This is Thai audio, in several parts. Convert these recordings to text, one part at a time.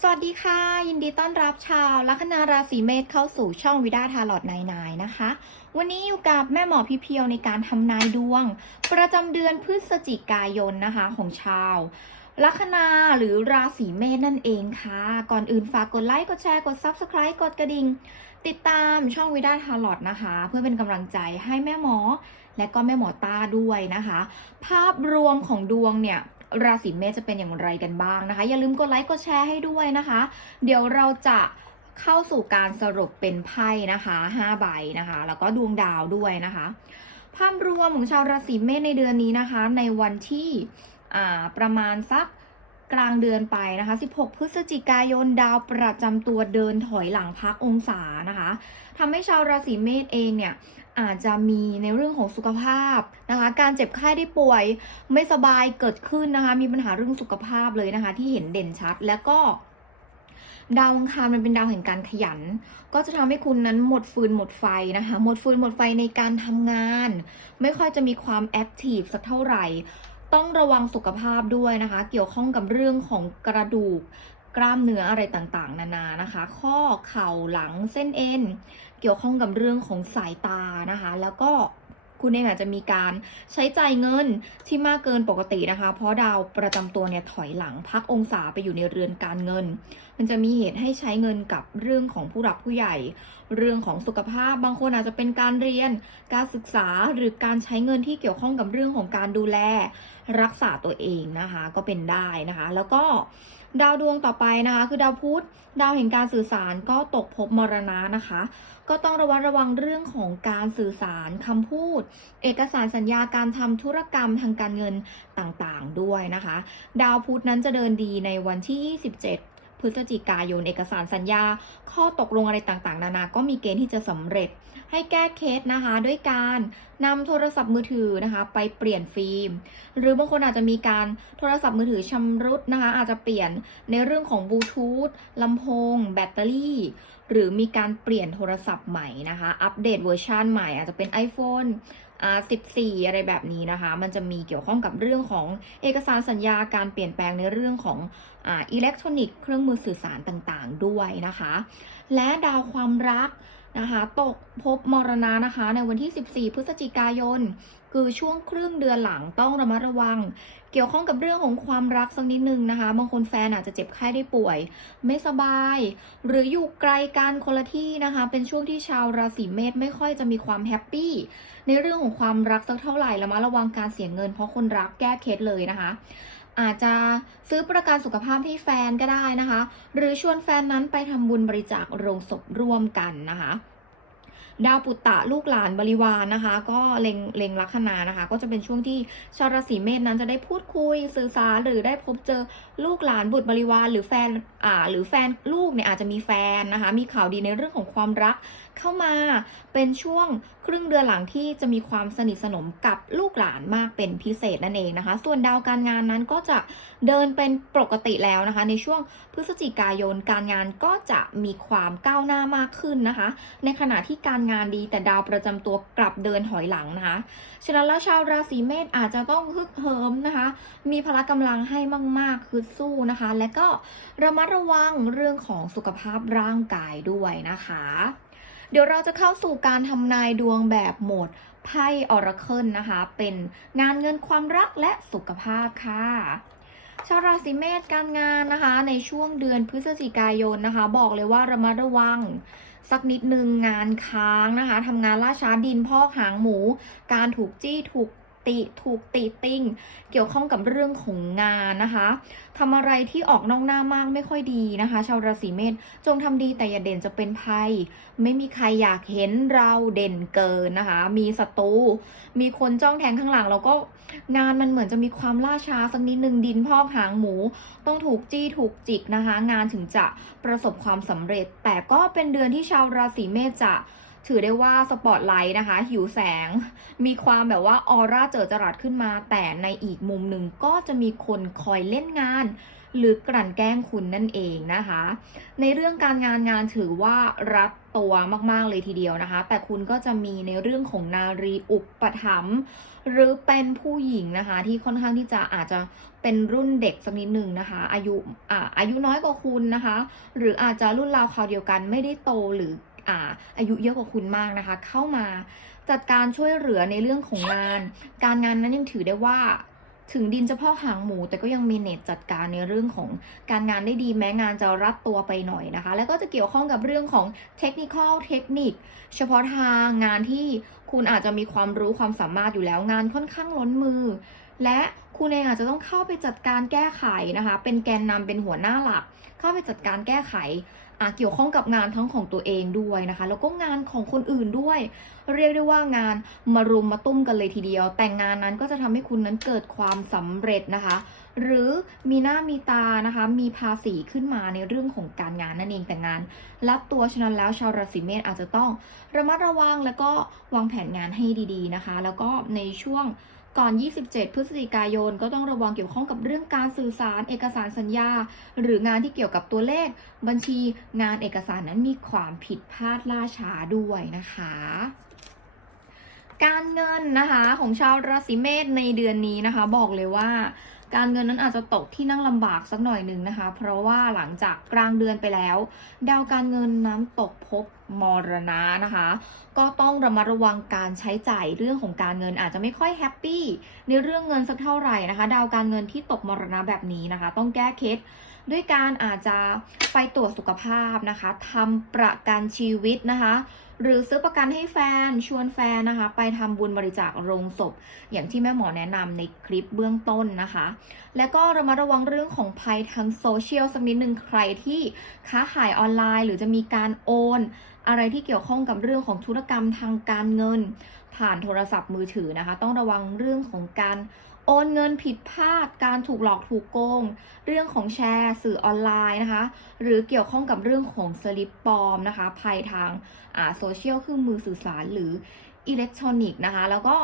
สวัสดีค่ะ ยินดีต้อนรับชาวลัคนาราศีเมษเข้าสู่ช่องวิดาทาร์ลอดนายนายนะคะ วันนี้อยู่กับแม่หมอพี่เพียวในการทำนายดวง ประจำเดือนพฤศจิกายนนะคะของชาวลัคนาหรือราศีเมษนั่นเองค่ะ ก่อนอื่นฝากกดไลค์กดแชร์กด Subscribe กดกระดิ่ง ติดตามช่องวิดาทาร์ลอดนะคะ เพื่อเป็นกำลังใจให้แม่หมอและก็แม่หมอตาด้วยนะคะ ภาพรวมของดวงเนี่ย ราศีเมษจะเป็นอย่างไรกันบ้างนะคะ อย่าลืมกดไลค์กดแชร์ให้ด้วยนะคะ เดี๋ยวเราจะเข้าสู่การสรุปเป็นไพ่นะคะ5ใบนะคะ แล้วก็ดวงดาวด้วยนะคะ ภาพรวมของชาวราศีเมษในเดือนนี้นะคะ ในวันที่ประมาณสักกลางเดือนไปนะคะ 16 พฤศจิกายนดาวประจำตัวเดินถอยหลังพักองศานะคะทำให้ชาวราศีเมษเองเนี่ย อาจจะมีในเรื่องของสุขภาพนะคะ การเจ็บไข้ได้ป่วย ไม่สบายเกิดขึ้นนะคะ มีปัญหาเรื่องสุขภาพเลยนะคะ ที่เห็นเด่นชัดแล้วก็ดาวอังคารมันเป็นดาวแห่งการขยัน ก็จะทำให้คุณนั้นหมดฟืนหมดไฟนะคะ หมดฟืนหมดไฟในการทำงาน ไม่ค่อยจะมีความแอคทีฟสักเท่าไหร่ ต้องระวังสุขภาพด้วยนะคะ เกี่ยวข้องกับเรื่องของกระดูก กล้ามเนื้ออะไรต่างๆ นานานะคะ ข้อเข่าหลังเส้นเอ็น เกี่ยวข้องกับเรื่องของสายตานะคะ แล้วก็คุณเองอาจจะมีการใช้จ่ายเงินที่มากเกินปกตินะคะ เพราะดาวประจำตัวเนี่ยถอยหลังพักองศาไปอยู่ในเรือนการเงิน มันจะมีเหตุให้ใช้เงินกับเรื่องของผู้หลักผู้ใหญ่ เรื่องของสุขภาพ บางคนอาจจะเป็นการเรียน การศึกษาหรือการใช้เงินที่เกี่ยวข้องกับเรื่องของการดูแลรักษาตัวเองนะคะ ก็เป็นได้นะคะ แล้วก็ดาวดวงต่อไปนะคะ คือดาวพุธดาวแห่งการสื่อสารก็ตกภพมรณะนะคะ ก็ต้องระวัดระวังเรื่องของการสื่อสารคำพูด เอกสารสัญญาการทำธุรกรรมทางการเงินต่างๆ ด้วยนะคะ ดาวพุธนั้นจะเดินดีในวันที่ 27 พฤศจิกายนเอกสารสัญญา ข้อตกลงอะไรต่างๆ นานา ก็มีเกณฑ์ที่จะสำเร็จ ให้แก้เคสนะคะ ด้วยการนำโทรศัพท์มือถือนะคะ ไปเปลี่ยนฟิล์ม หรือบางคนอาจจะมีการโทรศัพท์มือถือชำรุดนะคะ อาจจะเปลี่ยนในเรื่องของบลูทูธลำโพง แบตเตอรี่ หรือมีการเปลี่ยนโทรศัพท์ใหม่นะคะ อัปเดตเวอร์ชันใหม่อาจจะเป็น iPhone 14 อะไรแบบนี้นะคะ มันจะมีเกี่ยวข้องกับเรื่องของเอกสารสัญญาการเปลี่ยนแปลงในเรื่องของอ่าอิเล็กทรอนิกส์เครื่องมือสื่อสารต่างๆ ด้วยนะคะ และดาวความรัก นะคะตกภพมรณะนะคะในวันที่ 14 พฤศจิกายน คือช่วงครึ่งเดือนหลังต้องระมัดระวัง เกี่ยวข้องกับเรื่องของความรักสักนิดนึงนะคะ บางคนแฟนอาจจะเจ็บไข้ได้ป่วย ไม่สบาย หรืออยู่ไกลกันคนละที่นะคะ เป็นช่วงที่ชาวราศีเมษไม่ค่อยจะมีความแฮปปี้ในเรื่องของความรักสักเท่าไหร่ระมัดระวังการเสียเงินเพราะคนรักแก้เคล็ดเลยนะคะ อาจจะซื้อประกันสุขภาพให้แฟนก็ได้นะคะ หรือชวนแฟนนั้นไปทำบุญบริจาคโรงศพร่วมกันนะคะดาวปุตตะลูกหลานบริวารนนะคะ ก็เล็งเล็งลัคนานะคะ ก็จะเป็นช่วงที่ชาวราศีเมษนั้นจะได้พูดคุยสื่อสารหรือได้พบเจอลูกหลานบุตรบริวารหรือแฟนอ่าหรือแฟนลูกเนี่ยอาจจะมีแฟนนะคะ มีข่าวดีในเรื่องของความรัก เข้ามาเป็นช่วงครึ่งเดือนหลังที่จะมีความสนิทสนมกับลูกหลานมากเป็นพิเศษนั่นเองนะคะ ส่วนดาวการงานนั้นก็จะเดินเป็นปกติแล้วนะคะ ในช่วงพฤศจิกายนการงานก็จะมีความก้าวหน้ามากขึ้นนะคะ ในขณะที่การงานดีแต่ดาวประจำตัวกลับเดินถอยหลังนะคะฉะนั้นแล้วชาวราศีเมษอาจจะต้องฮึกเหิมนะคะ มีพละกำลังให้มากๆ คือสู้นะคะ และก็ระมัดระวังเรื่องของสุขภาพร่างกายด้วยนะคะ เดี๋ยวเราจะเข้าสู่การทำนายดวงแบบโหมดไพ่ออร์เคิลนะคะ เป็นงานเงินความรักและสุขภาพค่ะชาวราศีเมษการงานนะคะ ในช่วงเดือนพฤศจิกายนนะคะ บอกเลยว่าระมัดระวัง สักนิดนึงงานค้างนะคะทำงานล่าช้าดินพอกหางหมู การถูกจี้ถูก ติถูกติติงเกี่ยวข้องกับเรื่องของงานนะคะทำอะไรที่ออกนอกหน้ามากไม่ค่อยดีนะคะ ชาวราศีเมษจงทำดีแต่อย่าเด่นจะเป็นภัย ไม่มีใครอยากเห็นเราเด่นเกินนะคะ มีศัตรูมีคนจ้องแทงข้างหลัง แล้วก็งานมันเหมือนจะมีความล่าช้าสักนิดนึงดินพอกหางหมู ต้องถูกจี้ถูกจิกนะคะ งานถึงจะประสบความสำเร็จ แต่ก็เป็นเดือนที่ชาวราศีเมษจะ ถือได้ว่าสปอตไลท์นะคะ หิวแสง มีความแบบว่าออร่าเจิดจรัสขึ้นมา แต่ในอีกมุมหนึ่งก็จะมีคนคอยเล่นงาน หรือกลั่นแกล้งคุณนั่นเองนะคะ ในเรื่องการงานงานถือว่ารัดตัวมาก ๆ เลยทีเดียวนะคะ แต่คุณก็จะมีในเรื่องของนารีอุปถัมภ์หรือเป็นผู้หญิงนะคะ ที่ค่อนข้างที่จะอาจจะเป็นรุ่นเด็กสักนิดหนึ่งนะคะ อายุอ่าอายุน้อยกว่าคุณนะคะ หรืออาจจะรุ่นราวคราวเดียวกันไม่ได้โตหรือ อาอายุเยอะกว่าคุณมากนะคะ เข้ามาจัดการช่วยเหลือในเรื่องของงาน การงานนั้นยังถือได้ว่าถึงดินจะพ่อหางหมู แต่ก็ยังมีเนตจัดการในเรื่องของการงานได้ดีแม้งานจะรัดตัวไปหน่อยนะคะ แล้วก็จะเกี่ยวข้องกับเรื่องของเทคนิคอลเทคนิค เฉพาะทางงานที่คุณอาจจะมีความรู้ความสามารถอยู่แล้วงานค่อนข้างล้นมือ และคุณเองอาจจะต้องเข้าไปจัดการแก้ไขนะคะ เป็นแกนนำเป็นหัวหน้าหลัก เข้าไปจัดการแก้ไข เกี่ยวข้องกับงานทั้งของตัวเองด้วยนะคะ แล้วก็งานของคนอื่นด้วย เรียกได้ว่างานมารุมมาตุ้มกันเลยทีเดียว แต่งงานนั้นก็จะทำให้คุณนั้นเกิดความสำเร็จนะคะ หรือมีหน้ามีตานะคะ มีภาษีขึ้นมาในเรื่องของการงานนั่นเองแต่งานรับตัวฉะนั้นแล้วชาวราศีเมษอาจจะต้องระมัดระวังแล้วก็วางแผนงานให้ดี ๆนะคะ แล้วก็ในช่วง ก่อน 27 พฤศจิกายน ก็ต้องระวังเกี่ยวข้องกับเรื่องการสื่อสารเอกสารสัญญา หรืองานที่เกี่ยวกับตัวเลขบัญชีงานเอกสารนั้นมีความผิดพลาดล่าช้าด้วยนะคะ การเงินนะคะของชาวราศีเมษในเดือนนี้นะคะ บอกเลยว่าการเงินนั้นอาจจะตกที่นั่งลำบากสักหน่อยหนึ่งนะคะ เพราะว่าหลังจากกลางเดือนไปแล้ว ดาวการเงินนั้นตกภพมรณะนะคะ ก็ต้องระมัดระวังการใช้จ่ายเรื่องของการเงินอาจจะไม่ค่อยแฮปปี้ในเรื่องเงินสักเท่าไหร่นะคะ ดาวการเงินที่ตกมรณะแบบนี้นะคะ ต้องแก้เคล็ดด้วยการอาจจะไปตรวจสุขภาพนะคะทำประกันชีวิตนะคะ หรือซื้อประกันให้แฟนชวนแฟนนะคะ ไปทำบุญบริจาคโรงศพ อย่างที่แม่หมอแนะนำในคลิปเบื้องต้นนะคะ และก็ระมัดระวังเรื่องของภัยทางโซเชียลสักนิดหนึ่งใครที่ค้าขายออนไลน์ หรือจะมีการโอน อะไรที่เกี่ยวข้องกับเรื่องของธุรกรรมทางการเงิน ผ่านโทรศัพท์มือถือนะคะ ต้องระวังเรื่องของการโอนเงินผิดพลาด การถูกหลอกถูกโกง เรื่องของแชร์สื่อออนไลน์นะคะ หรือเกี่ยวข้องกับเรื่องของสลิปปลอมนะคะ ภายทางโซเชียลเครื่องมือสื่อสารหรือ อิเล็กทรอนิกส์นะคะ แล้วก็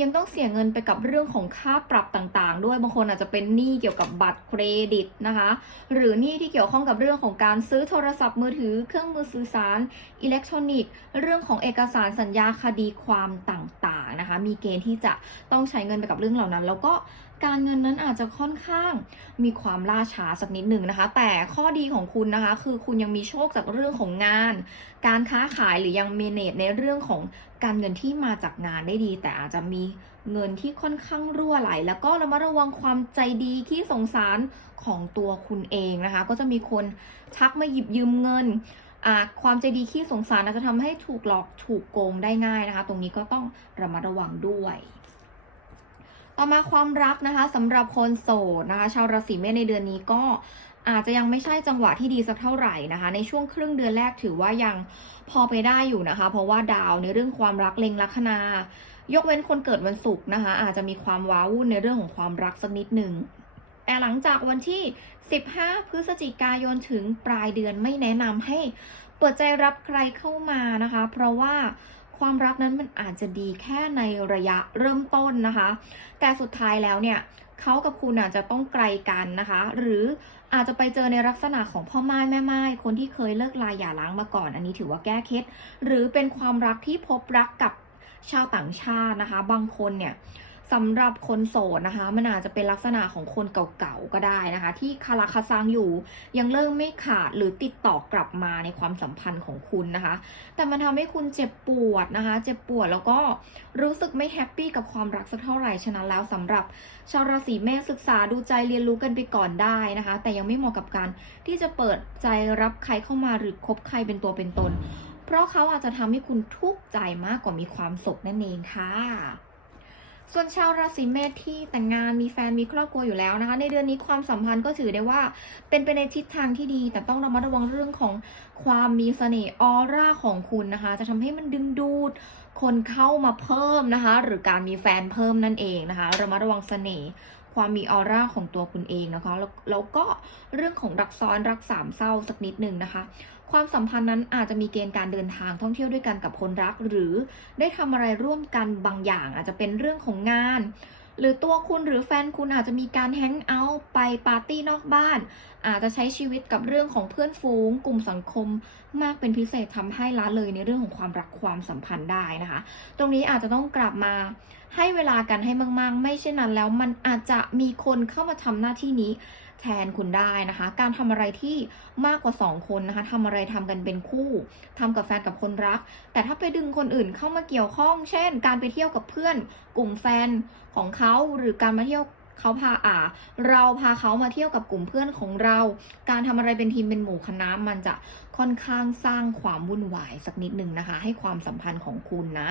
ยังต้องเสียเงินไปกับเรื่องของค่าปรับต่างๆ ด้วยบางคนอาจจะเป็นหนี้เกี่ยวกับบัตรเครดิตนะคะ หรือหนี้ที่เกี่ยวข้องกับเรื่องของการซื้อโทรศัพท์มือถือเครื่องมือสื่อสารอิเล็กทรอนิกส์ เรื่องของเอกสารสัญญาคดีความต่างๆนะคะ มีเกณฑ์ที่จะต้องใช้เงินไปกับเรื่องเหล่านั้น แล้วก็ การเงินนั้นอาจจะค่อนข้างมีความล่าช้าสักนิดหนึ่งนะคะ แต่ข้อดีของคุณนะคะ คือคุณยังมีโชคจากเรื่องของงาน การค้าขายหรือยังเมเนจในเรื่องของการเงินที่มาจากงานได้ดี แต่อาจจะมีเงินที่ค่อนข้างรั่วไหล แล้วก็ระมัดระวังความใจดีที่สงสารของตัวคุณเองนะคะ ก็จะมีคนทักมาหยิบยืมเงินความใจดีขี้สงสารอาจจะทำให้ถูกหลอกถูกโกงได้ง่ายนะคะ ตรงนี้ก็ต้องระมัดระวังด้วย ต่อมาความรักนะคะสำหรับคนโสดนะคะ ชาวราศีเมษในเดือนนี้ก็อาจจะยังไม่ใช่จังหวะที่ดีสักเท่าไหร่นะคะ ในช่วงครึ่งเดือนแรกถือว่ายังพอไปได้อยู่นะคะ เพราะว่าดาวในเรื่องความรักเล็งลัคนายกเว้นคนเกิดวันศุกร์นะคะ อาจจะมีความว้าวุ่นในเรื่องของความรักสักนิดหนึ่งแต่หลังจากวันที่ 15 พฤศจิกายนถึงปลายเดือนไม่แนะนำให้เปิดใจรับใครเข้ามานะคะ เพราะว่า ความรักนั้นมันอาจจะดีแค่ในระยะเริ่มต้นนะคะ แต่สุดท้ายแล้วเนี่ยเขากับคุณอาจจะต้องไกลกันนะคะ หรืออาจจะไปเจอในลักษณะของพ่อไม้แม่ไม้คนที่เคยเลิกลาหย่าร้างมาก่อน อันนี้ถือว่าแก้เคล็ดหรือเป็นความรักที่พบรักกับชาวต่างชาตินะคะ บางคนเนี่ย สำหรับคนโสดนะคะ มันอาจจะเป็นลักษณะของคนเก่าๆก็ได้นะคะ ที่คาราคาซังอยู่ยังเลิกไม่ขาดหรือติดต่อกลับมาในความสัมพันธ์ของคุณนะคะ แต่มันทำให้คุณเจ็บปวดนะคะ เจ็บปวดแล้วก็รู้สึกไม่แฮปปี้กับความรักสักเท่าไหร่ฉะนั้นแล้วสำหรับชาวราศีเมษศึกษาดูใจเรียนรู้กันไปก่อนได้นะคะ แต่ยังไม่เหมาะกับการที่จะเปิดใจรับใครเข้ามาหรือคบใครเป็นตัวเป็นตน เพราะเขาอาจจะทำให้คุณทุกข์ใจมากกว่ามีความสุขนั่นเองค่ะ ส่วนชาวราศีเมษที่แต่งงานมีแฟนมีครอบครัวอยู่แล้วนะคะ ในเดือนนี้ความสัมพันธ์ก็ถือได้ว่า เป็นไปในทิศทางที่ดี แต่ต้องระมัดระวังเรื่องของความมีเสน่ห์ออร่าของคุณนะคะ จะทำให้มันดึงดูดคนเข้ามาเพิ่มนะคะ หรือการมีแฟนเพิ่มนั่นเองนะคะระมัดระวังเสน่ห์ความมีออร่าของตัวคุณเองนะคะแล้วแล้วก็เรื่องของรักซ้อนรักสามเศร้าสักนิดหนึ่งนะคะ ความสัมพันธ์นั้นอาจจะมีเกณฑ์การเดินทางท่องเที่ยวด้วยกันกับคนรัก หรือได้ทำอะไรร่วมกันบางอย่าง อาจจะเป็นเรื่องของงาน หรือตัวคุณหรือแฟนคุณอาจจะมีการแฮงเอาท์ไปปาร์ตี้นอกบ้าน อาจจะใช้ชีวิตกับเรื่องของเพื่อนฝูง กลุ่มสังคม มากเป็นพิเศษทำให้ละเลยในเรื่องของความรักความสัมพันธ์ได้นะคะ ตรงนี้อาจจะต้องกลับมา ให้เวลากันให้มาก ๆ ไม่เช่นนั้นแล้วมันอาจจะมีคนเข้ามาทำหน้าที่นี้แทนคุณได้นะคะ การทำอะไรที่มากกว่า 2 คนนะคะทำอะไรทำกันเป็นคู่ทำกับแฟนกับคนรัก แต่ถ้าไปดึงคนอื่นเข้ามาเกี่ยวข้อง เช่น การไปเที่ยวกับเพื่อน กลุ่มแฟนของเขาหรือการมาเที่ยวเขาพาอ่า เราพาเขามาเที่ยวกับกลุ่มเพื่อนของเรา การทำอะไรเป็นทีมเป็นหมู่คณะมันจะ ค่อนข้างสร้างความวุ่นวายสักนิดหนึ่งนะคะ ให้ความสัมพันธ์ของคุณนะ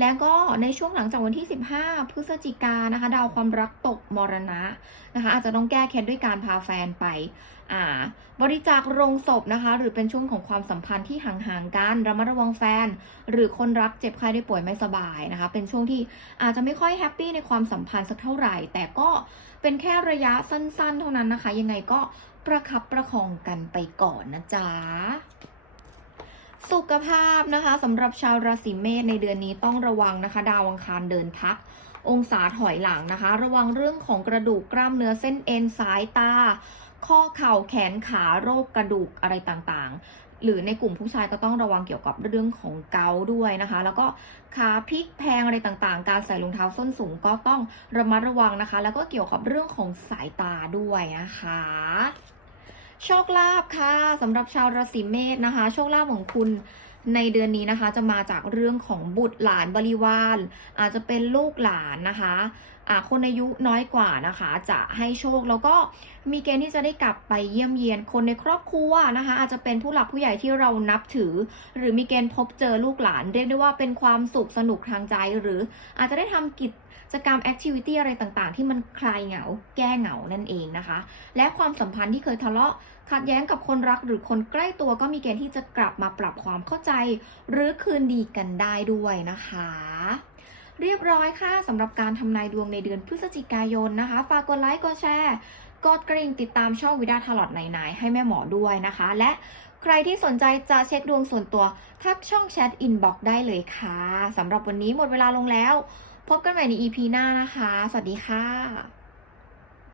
แล้วก็ในช่วงหลังจากวันที่ 15 พฤศจิกานนะคะ ดาวความรักตกมรณะนะคะ อาจจะต้องแก้แค้นด้วยการพาแฟนไปอ่าบริจาคโรงศพนะคะ หรือเป็นช่วงของความสัมพันธ์ที่ห่างๆกันระมัดระวังแฟน หรือคนรักเจ็บไข้ได้ป่วยไม่สบายนะคะ เป็นช่วงที่อาจจะไม่ค่อยแฮปปี้ในความสัมพันธ์สักเท่าไหร่ แต่ก็เป็นแค่ระยะสั้นๆ เท่านั้นนะคะ ยังไงก็ ประคับประคองกันไปก่อนนะจ๊ะสุขภาพนะคะสำหรับชาวราศีเมษในเดือนนี้ต้องระวังนะคะ ดาวอังคารเดินทัก องศาถอยหลังนะคะ ระวังเรื่องของกระดูกกล้ามเนื้อเส้นเอ็นสายตา ข้อเข่าแขนขาโรคกระดูกอะไรต่างๆ หรือในกลุ่มผู้ชายก็ต้องระวังเกี่ยวกับเรื่องของเกาด้วยนะคะ แล้วก็ขาพลิกแพงอะไรต่างๆ การใส่รองเท้าส้นสูงก็ต้องระมัดระวังนะคะ แล้วก็เกี่ยวกับเรื่องของสายตาด้วยนะคะโชคลาภค่ะสำหรับชาวราศีเมษนะคะ โชคลาภของคุณในเดือนนี้นะคะ จะมาจากเรื่องของบุตรหลานบริวาร อาจจะเป็นลูกหลานนะคะ คนอายุน้อยกว่านะคะ จะให้โชคแล้วก็มีเกณฑ์ที่จะได้กลับไปเยี่ยมเยียนคนในครอบครัวนะคะ อาจจะเป็นผู้หลักผู้ใหญ่ที่เรานับถือ หรือมีเกณฑ์พบเจอลูกหลานเรียกได้ว่าเป็นความสุขสนุกทางใจ หรืออาจจะได้ทำกิจกรรมแอคทิวิตี้อะไรต่างๆ ที่มันคลายเหงา แก้เหงานั่นเองนะคะ และความสัมพันธ์ที่เคยทะเลาะขัดแย้งกับคนรักหรือคนใกล้ตัวก็มีเกณฑ์ที่จะกลับมาปรับความเข้าใจ หรือคืนดีกันได้ด้วยนะคะ เรียบร้อยค่ะสำหรับการทำนายดวงในเดือนพฤศจิกายนนะคะ ฝากกดไลค์กดแชร์กดกริ่งติดตามช่องวิดาทลอดไหนๆให้แม่หมอด้วยนะคะ และใครที่สนใจจะเช็คดวงส่วนตัว ทักช่องแชทอินบ็อกได้เลยค่ะสำหรับวันนี้หมดเวลาลงแล้ว พบกันใหม่ใน EP หน้านะคะ สวัสดีค่ะ